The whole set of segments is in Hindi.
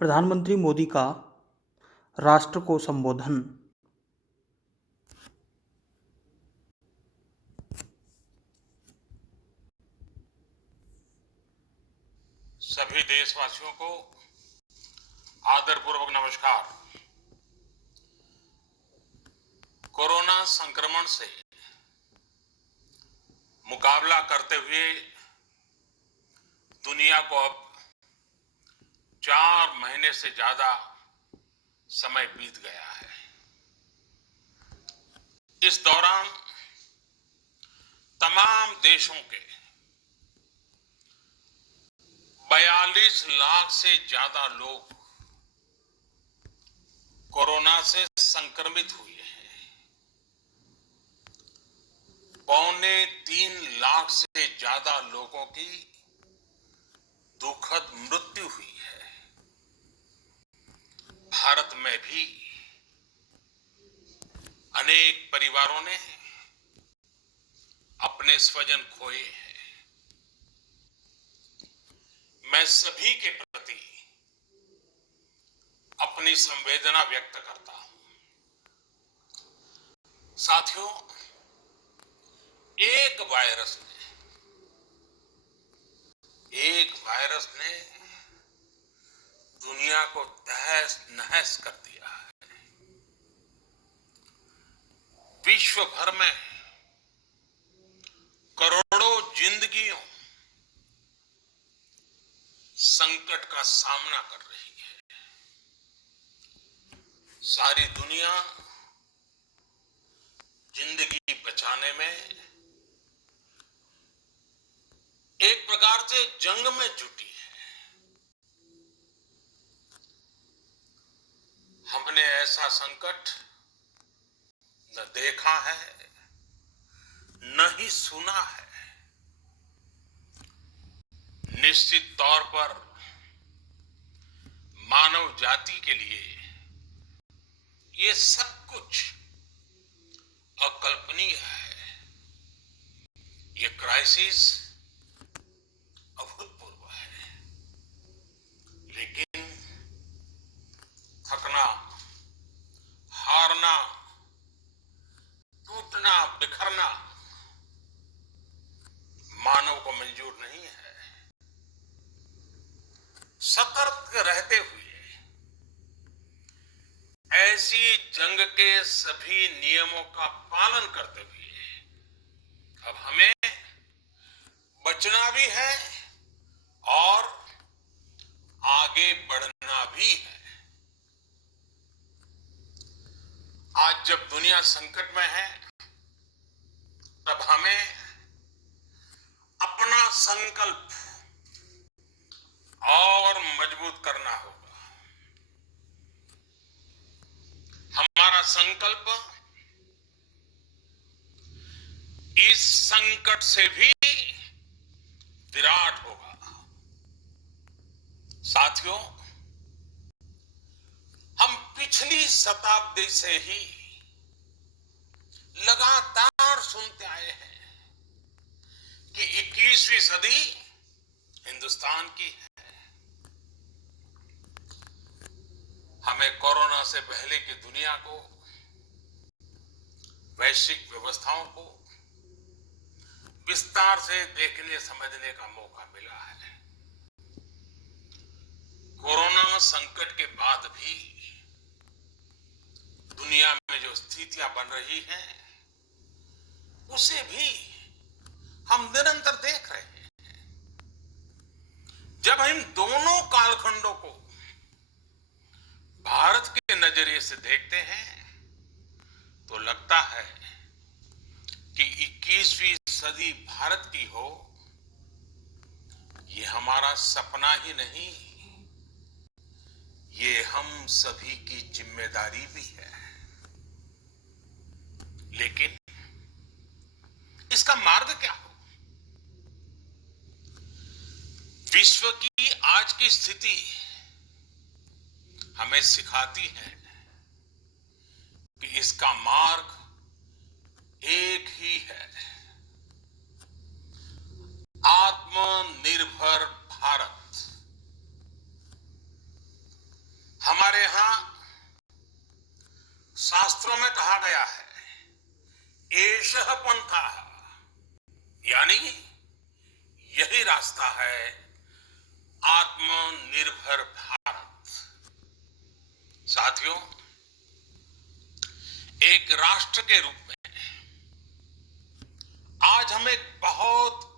प्रधानमंत्री मोदी का राष्ट्र को संबोधन। सभी देशवासियों को आदरपूर्वक नमस्कार। कोरोना संक्रमण से मुकाबला करते हुए दुनिया को अब 4 महीने से ज्यादा समय बीत गया है। इस दौरान तमाम देशों के 42 लाख से ज्यादा लोग कोरोना से संक्रमित हुए हैं। 2.25 लाख से ज्यादा लोगों की दुखद मृत्यु हुई है। भारत में भी अनेक परिवारों ने अपने स्वजन खोए हैं। मैं सभी के प्रति अपनी संवेदना व्यक्त करता हूं। साथियों, एक वायरस ने दुनिया को तहस नहस कर दिया है। विश्व भर में करोड़ों जिंदगियों संकट का सामना कर रही है। सारी दुनिया जिंदगी बचाने में एक प्रकार से जंग में जुटी है। हमने ऐसा संकट न देखा है, न ही सुना है। निश्चित तौर पर मानव जाति के लिए ये सब कुछ अकल्पनीय है। ये क्राइसिस अभूतपूर्व है। लेकिन थकना, हारना, टूटना, बिखरना मानव को मंजूर नहीं है। सतर्क रहते हुए ऐसी जंग के सभी नियमों का पालन करते हुए अब हमें बचना भी है और आगे बढ़ना भी है। आज जब दुनिया संकट में है, तब हमें अपना संकल्प और मजबूत करना होगा। हमारा संकल्प इस संकट से भी विराट होगा। साथियों, हम पिछली शताब्दी से ही लगातार सुनते आए हैं कि 21वीं सदी हिंदुस्तान की है। हमें कोरोना से पहले की दुनिया को, वैश्विक व्यवस्थाओं को विस्तार से देखने समझने का मौका मिला है। कोरोना संकट के बाद भी दुनिया में जो स्थितियां बन रही हैं, उसे भी हम निरंतर देख रहे हैं। जब हम दोनों कालखंडों को भारत के नजरिए से देखते हैं, तो लगता है कि 21वीं सदी भारत की हो, ये हमारा सपना ही नहीं, ये हम सभी की जिम्मेदारी भी है। लेकिन इसका मार्ग क्या हो? विश्व की आज की स्थिति हमें सिखाती है कि इसका मार्ग एक ही है, आत्मनिर्भर भारत। हमारे यहां शास्त्रों में कहा गया है एषः पंथः, यानी यही रास्ता है आत्मनिर्भर भारत। साथियों, एक राष्ट्र के रूप में आज हम एक बहुत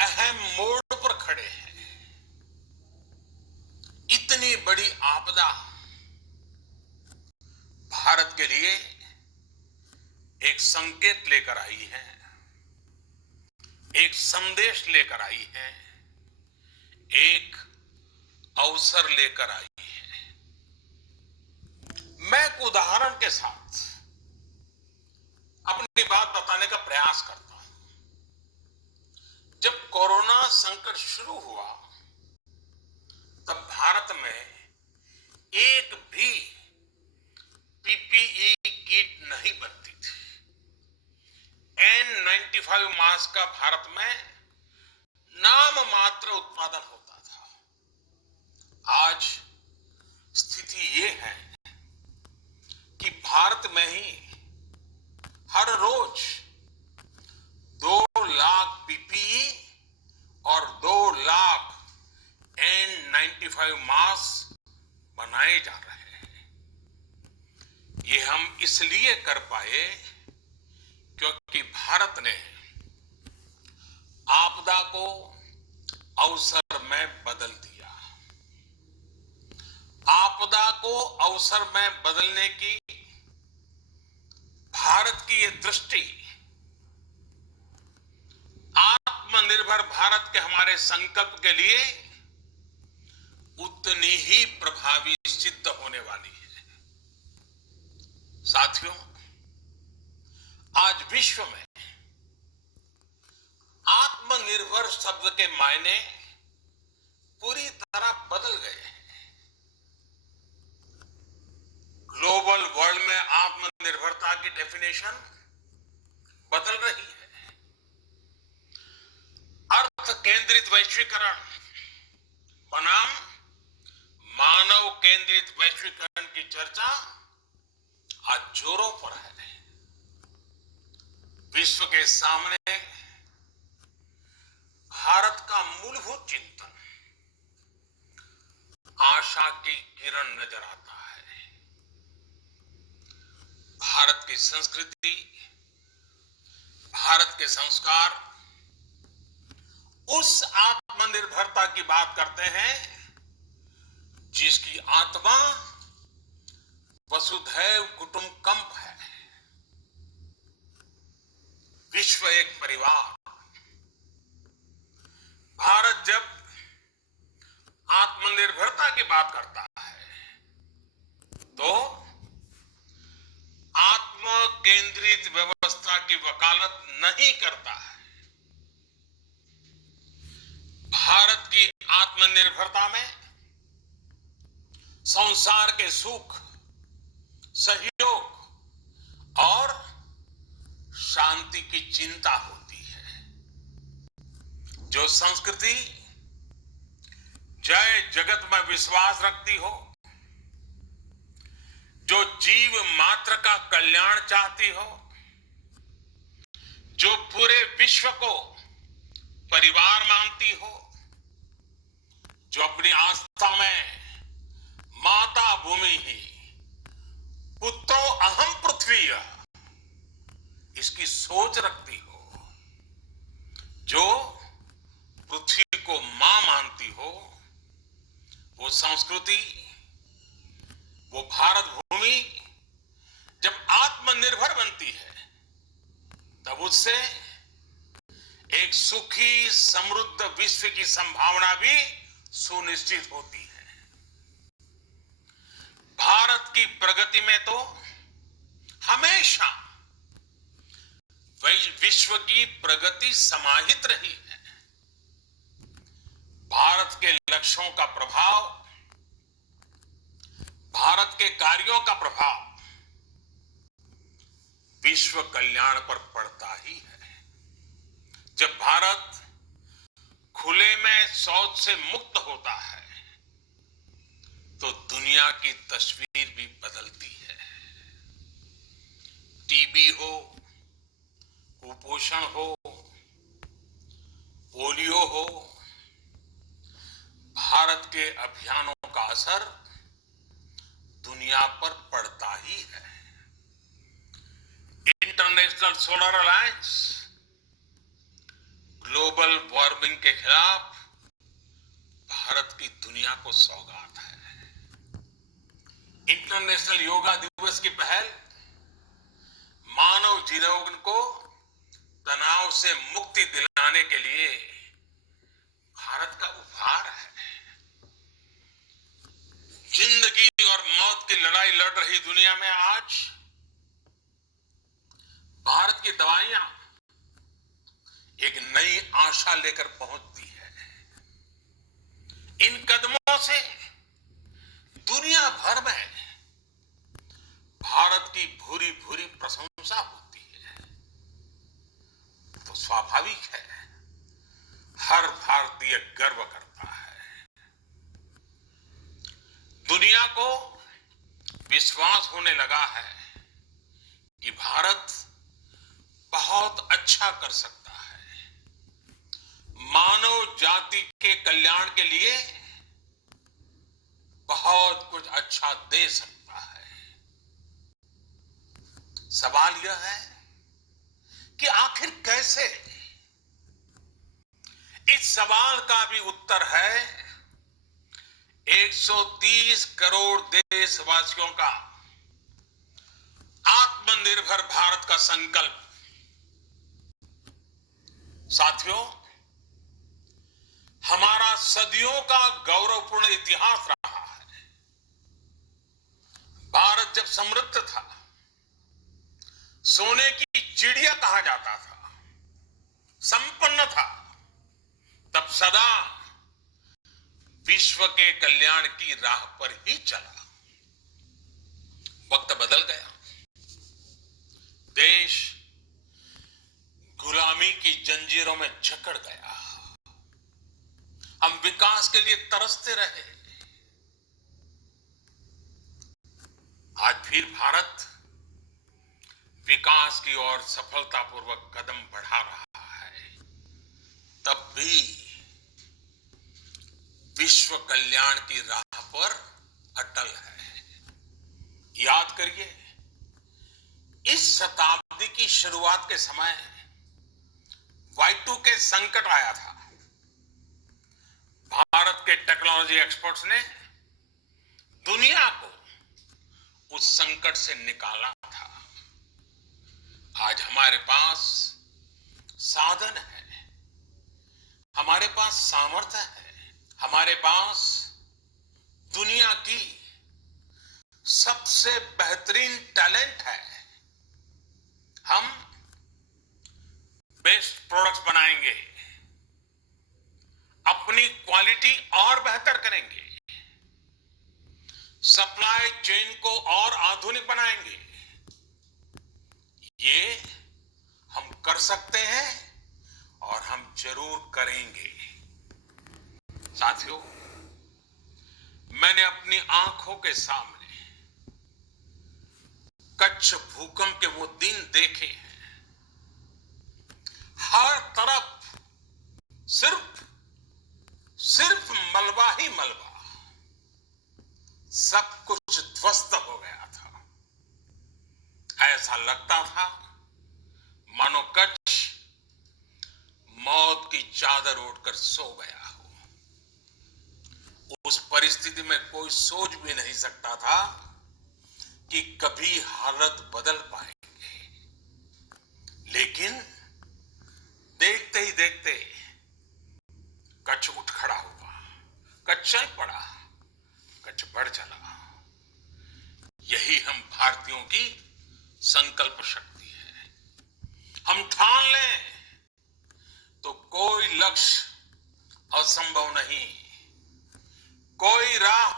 अहम मोड़ पर खड़े हैं। इतनी बड़ी आपदा भारत के लिए एक संकेत लेकर आई है, एक संदेश लेकर आई है, एक अवसर लेकर आई है। मैं एक उदाहरण के साथ अपनी बात बताने का प्रयास करता हूं। जब कोरोना संकट शुरू हुआ तब भारत में एक भी पीपीई किट नहीं बनती थी। N95 मास्क का भारत में नाम मात्र उत्पादन होता था। आज स्थिति ये है कि भारत में ही हर रोज 2 लाख पीपीई और 2 लाख N95 मास्क बनाए जा रहे हैं। ये हम इसलिए कर पाए क्योंकि भारत ने आपदा को अवसर में बदल दिया। आपदा को अवसर में बदलने की भारत की ये दृष्टि आत्मनिर्भर भारत के हमारे संकल्प के लिए उतनी ही प्रभावी सिद्ध होने वाली है। साथियों, आज विश्व में आत्मनिर्भर शब्द के मायने पूरी तरह बदल गए हैं। ग्लोबल वर्ल्ड में आत्मनिर्भरता की डेफिनेशन बदल रही है। अर्थ केंद्रित वैश्वीकरण बनाम मानव केंद्रित वैश्वीकरण की चर्चा आज जोरों पर है। विश्व के सामने भारत का मूलभूत चिंतन आशा की किरण नजर आता है। भारत की संस्कृति, भारत के संस्कार उस आत्मनिर्भरता की बात करते हैं जिसकी आत्मा वसुधैव कुटुंबकम है। विश्व एक परिवार। भारत जब आत्मनिर्भरता की बात करता है तो आत्म केंद्रित व्यवस्था की वकालत नहीं करता है। भारत की आत्मनिर्भरता में संसार के सुख, सहयोग और शांति की चिंता होती है। जो संस्कृति जय जगत में विश्वास रखती हो, जो जीव मात्र का कल्याण चाहती हो, जो पूरे विश्व को परिवार मानती हो, जो अपनी आस्था में माता भूमि ही पुत्रो अहम पृथ्वी इसकी सोच रखती हो, जो पृथ्वी को मां मानती हो, वो संस्कृति, वो भारत भूमि जब आत्मनिर्भर बनती है तब उससे एक सुखी समृद्ध विश्व की संभावना भी सुनिश्चित होती है। भारत की प्रगति में तो हमेशा विश्व की प्रगति समाहित रही है। भारत के लक्ष्यों का प्रभाव, भारत के कार्यों का प्रभाव विश्व कल्याण पर पड़ता ही है। जब भारत खुले में शौच से मुक्त होता है तो दुनिया दुनिया की तस्वीर भी बदलती है। टीबी हो, कुपोषण हो, पोलियो हो, भारत के अभियानों का असर दुनिया पर पड़ता ही है। International solar alliance global warming के खिलाफ भारत की दुनिया को सौगात है। इंटरनेशनल योगा दिवस की पहल मानव जीवन को तनाव से मुक्ति दिलाने के लिए भारत का उपहार है। जिंदगी और मौत की लड़ाई लड़ रही दुनिया में आज भारत की दवाइयां एक नई आशा लेकर पहुंचती है। इन कदमों से दुनिया भर में भारत की भूरी भूरी प्रशंसा होती है। तो स्वाभाविक है, हर भारतीय गर्व करता है। दुनिया को विश्वास होने लगा है कि भारत बहुत अच्छा कर सकता है, मानव जाति के कल्याण के लिए बहुत कुछ अच्छा दे सकता है। सवाल यह है कि आखिर कैसे? इस सवाल का भी उत्तर है 130 करोड़ देशवासियों का आत्मनिर्भर भारत का संकल्प। साथियों, हमारा सदियों का गौरवपूर्ण इतिहास रहा है। भारत जब समृद्ध था, सोने की चिड़िया कहा जाता था, संपन्न था, तब सदा विश्व के कल्याण की राह पर ही चला। वक्त बदल गया, देश गुलामी की जंजीरों में जकड़ गया। हम विकास के लिए तरसते रहे। आज फिर भारत विकास की ओर सफलतापूर्वक कदम बढ़ा रहा है। तब भी विश्व कल्याण की राह पर अटल है। याद करिए, इस शताब्दी की शुरुआत के समय Y2K संकट आया था। भारत के टेक्नोलॉजी एक्सपर्ट्स ने दुनिया को उस संकट से निकाला था। आज हमारे पास साधन है, हमारे पास सामर्थ्य है, हमारे पास दुनिया की सबसे बेहतरीन टैलेंट है। हम बेस्ट प्रोडक्ट्स बनाएंगे, अपनी क्वालिटी और बेहतर करेंगे, सप्लाई चेन को और आधुनिक बनाएंगे। ये हम कर सकते हैं और हम जरूर करेंगे। साथियों, मैंने अपनी आंखों के सामने कच्छ भूकंप के वो दिन देखे हैं। हर तरफ सिर्फ मलबा ही मलबा, सब कुछ ध्वस्त हो गया था। ऐसा लगता था मानो कच्छ मौत की चादर ओढ़कर सो गया हो। उस परिस्थिति में कोई सोच भी नहीं सकता था कि कभी हालत बदल पाएंगे। लेकिन देखते ही देखते कच्छ उठ खड़ा हुआ, कच्छ चल पड़ा, कच्छ बढ़ चला। यही हम भारतीयों की संकल्प शक्ति है। हम ठान लें तो कोई लक्ष्य असंभव नहीं, कोई राह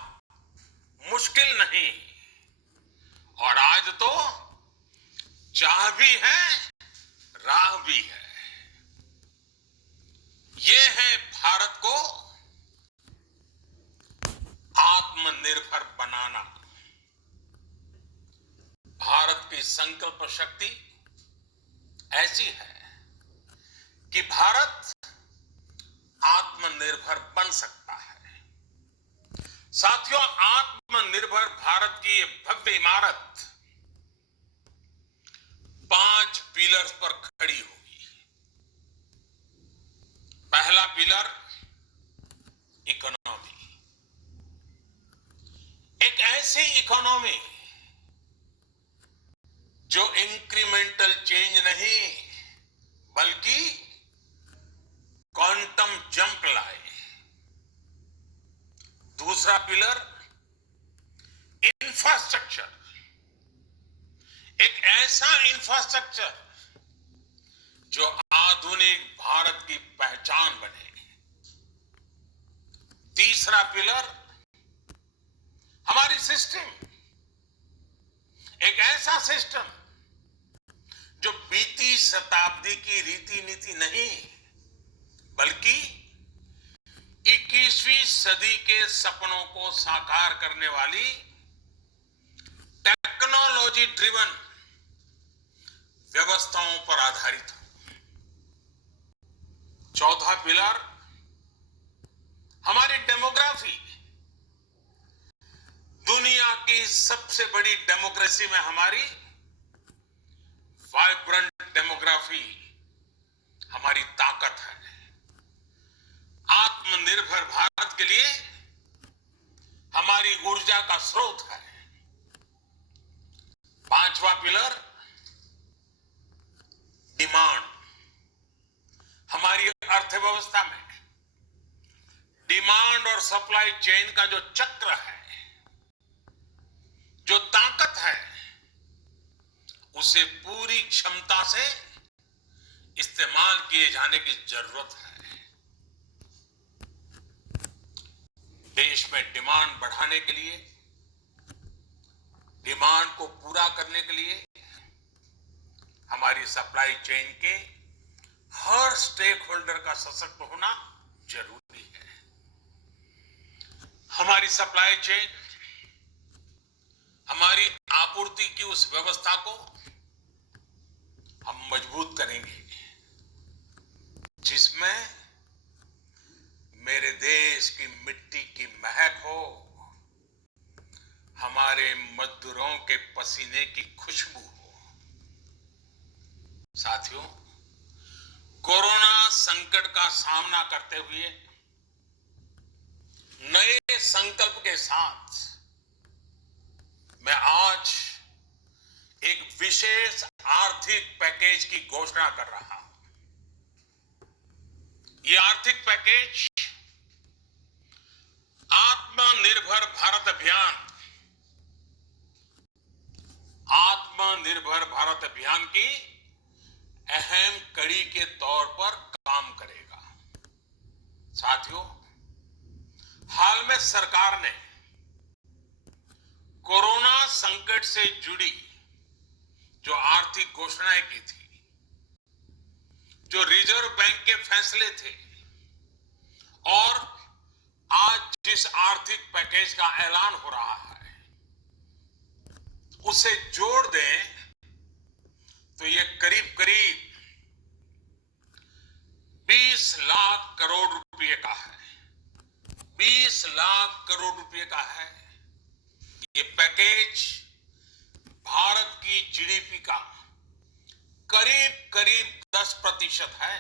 मुश्किल नहीं। और आज तो चाह भी है, राह भी है। ये है भारत को आत्मनिर्भर आत्मनिर्भर बनाना। भारत की संकल्प शक्ति ऐसी है कि भारत आत्मनिर्भर बन सकता है। साथियों, आत्मनिर्भर भारत की ये भव्य इमारत 5 पिलर्स पर खड़ी होगी। पहला पिलर इकोनॉमी। एक ऐसी इकोनॉमी जो इंक्रीमेंटल चेंज नहीं बल्कि क्वांटम जंप लाए। दूसरा पिलर इंफ्रास्ट्रक्चर। एक ऐसा इंफ्रास्ट्रक्चर जो आधुनिक भारत की पहचान बने। तीसरा पिलर हमारी सिस्टम। एक ऐसा सिस्टम जो बीती शताब्दी की रीति नीति नहीं बल्कि 21वीं सदी के सपनों को साकार करने वाली टेक्नोलॉजी ड्रिवन व्यवस्थाओं पर आधारित हो। चौथा पिलर हमारी डेमोग्राफी। दुनिया की सबसे बड़ी डेमोक्रेसी में हमारी वाइब्रेंट डेमोग्राफी हमारी ताकत है। आत्मनिर्भर भारत के लिए हमारी ऊर्जा का स्रोत है। पांचवा पिलर डिमांड। हमारी अर्थव्यवस्था में डिमांड और सप्लाई चेन का जो चक्र है, जो ताकत है, उसे पूरी क्षमता से इस्तेमाल किए जाने की जरूरत है। देश में डिमांड बढ़ाने के लिए, डिमांड को पूरा करने के लिए हमारी सप्लाई चेन के हर स्टेक होल्डर का सशक्त होना जरूरी है। हमारी सप्लाई चेन, हमारी आपूर्ति की उस व्यवस्था को हम मजबूत करेंगे जिसमें मेरे देश की मिट्टी की महक हो, हमारे मजदूरों के पसीने की खुशबू हो। साथियों, कोरोना संकट का सामना करते हुए नए संकल्प के साथ मैं आज एक विशेष आर्थिक पैकेज की घोषणा कर रहा हूं। ये आर्थिक पैकेज आत्मनिर्भर भारत अभियान, आत्मनिर्भर भारत अभियान की अहम कड़ी के तौर पर काम करेगा। साथियों, हाल में सरकार ने कोरोना संकट से जुड़ी जो आर्थिक घोषणाएं की थी, जो रिजर्व बैंक के फैसले थे और आज जिस आर्थिक पैकेज का ऐलान हो रहा है, उसे जोड़ दें तो ये करीब करीब 20 लाख करोड़ रुपए का है। 20 लाख करोड़ रुपए का है। ये पैकेज भारत की जीडीपी का करीब करीब 10% है।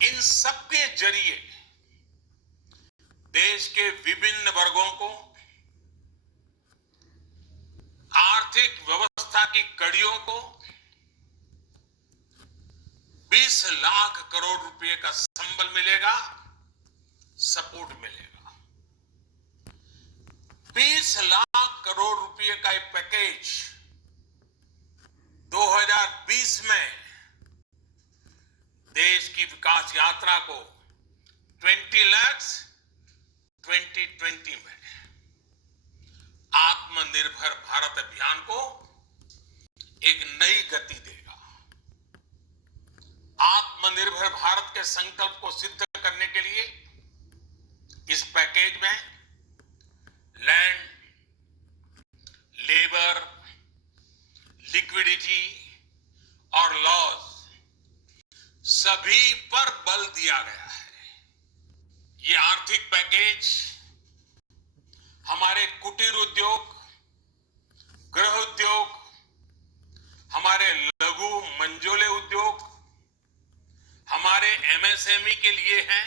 इन सबके जरिए देश के विभिन्न वर्गों को आर्थिक व्यवस्था की कड़ियों को 20 लाख करोड़ रुपए का संबल मिलेगा, सपोर्ट मिलेगा। 20 लाख करोड़ रुपए का एक पैकेज 2020 में देश की विकास यात्रा को 20 लाख 2020 में आत्मनिर्भर भारत अभियान को एक नई गति देगा। आत्मनिर्भर भारत के संकल्प को सिद्ध करने के लिए इस पैकेज में लैंड, लेबर, लिक्विडिटी और लॉस सभी पर बल दिया गया है। ये आर्थिक पैकेज हमारे कुटीर उद्योग, गृह उद्योग, हमारे लघु मंझोले उद्योग, हमारे एमएसएमई के लिए है,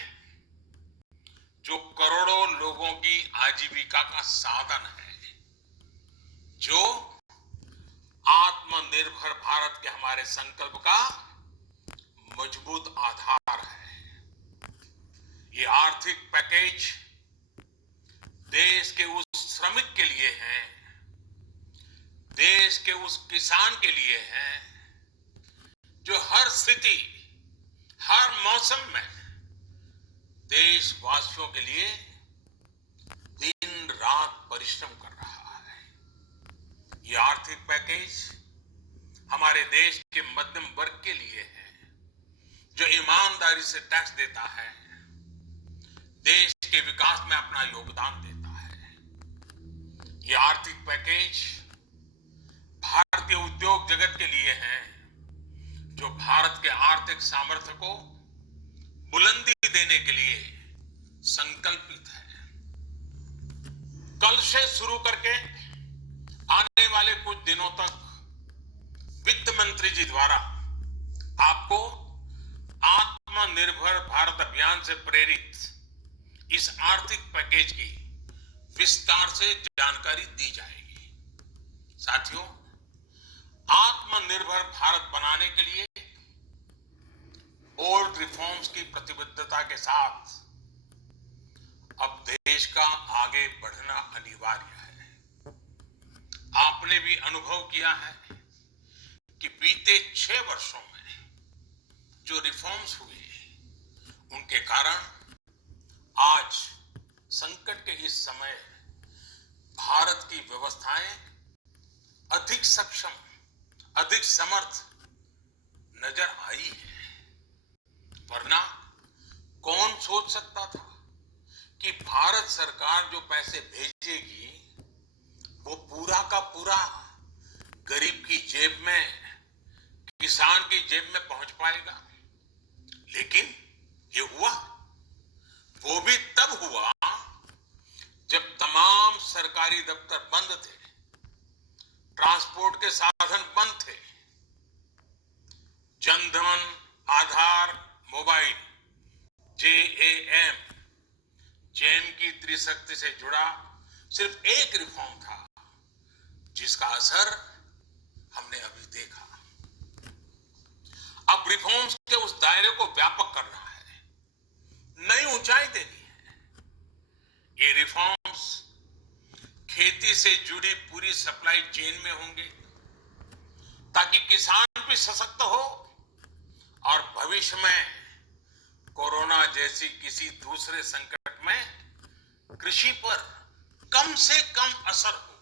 जो करोड़ों लोगों की आजीविका का साधन है, जो आत्मनिर्भर भारत के हमारे संकल्प का मजबूत आधार है। ये आर्थिक पैकेज देश के उस श्रमिक के लिए है, देश के उस किसान के लिए है, जो हर स्थिति, हर मौसम में देशवासियों के लिए दिन रात परिश्रम कर रहा है। ये आर्थिक पैकेज हमारे देश के मध्यम वर्ग के लिए है, जो ईमानदारी से टैक्स देता है, देश के विकास में अपना योगदान देता है। ये आर्थिक पैकेज भारतीय उद्योग जगत के लिए है, जो भारत के आर्थिक सामर्थ्य को बुलंदी देने के लिए संकल्पित है। कल से शुरू करके आने वाले कुछ दिनों तक वित्त मंत्री जी द्वारा आपको आत्मनिर्भर भारत अभियान से प्रेरित इस आर्थिक पैकेज की विस्तार से जानकारी दी जाएगी। साथियों, आत्मनिर्भर भारत बनाने के लिए बोल्ड रिफॉर्म्स की प्रतिबद्धता के साथ अब देश का आगे बढ़ना अनिवार्य है। आपने भी अनुभव किया है कि बीते 6 वर्षों में जो रिफॉर्म्स हुए, उनके कारण आज संकट के इस समय भारत की व्यवस्थाएं अधिक सक्षम, अधिक समर्थ नजर आई है। वरना कौन सोच सकता था कि भारत सरकार जो पैसे भेजेगी वो पूरा का पूरा गरीब की जेब में, किसान की जेब में पहुंच पाएगा। लेकिन ये हुआ, वो भी तब हुआ जब तमाम सरकारी दफ्तर बंद थे, ट्रांसपोर्ट के साधन बंद थे, जनधन, आधार, मोबाइल, जेएम, जैम की त्रिशक्ति से जुड़ा सिर्फ एक रिफॉर्म था, जिसका असर हमने अभी देखा। अब रिफॉर्म्स के उस दायरे को व्यापक करना है, नई ऊंचाई देनी है। ये रिफॉर्म्स खेती से जुड़ी पूरी सप्लाई चेन में होंगे, ताकि किसान भी सशक्त हो और भविष्य में कोरोना जैसी किसी दूसरे संकट में कृषि पर कम से कम असर हो।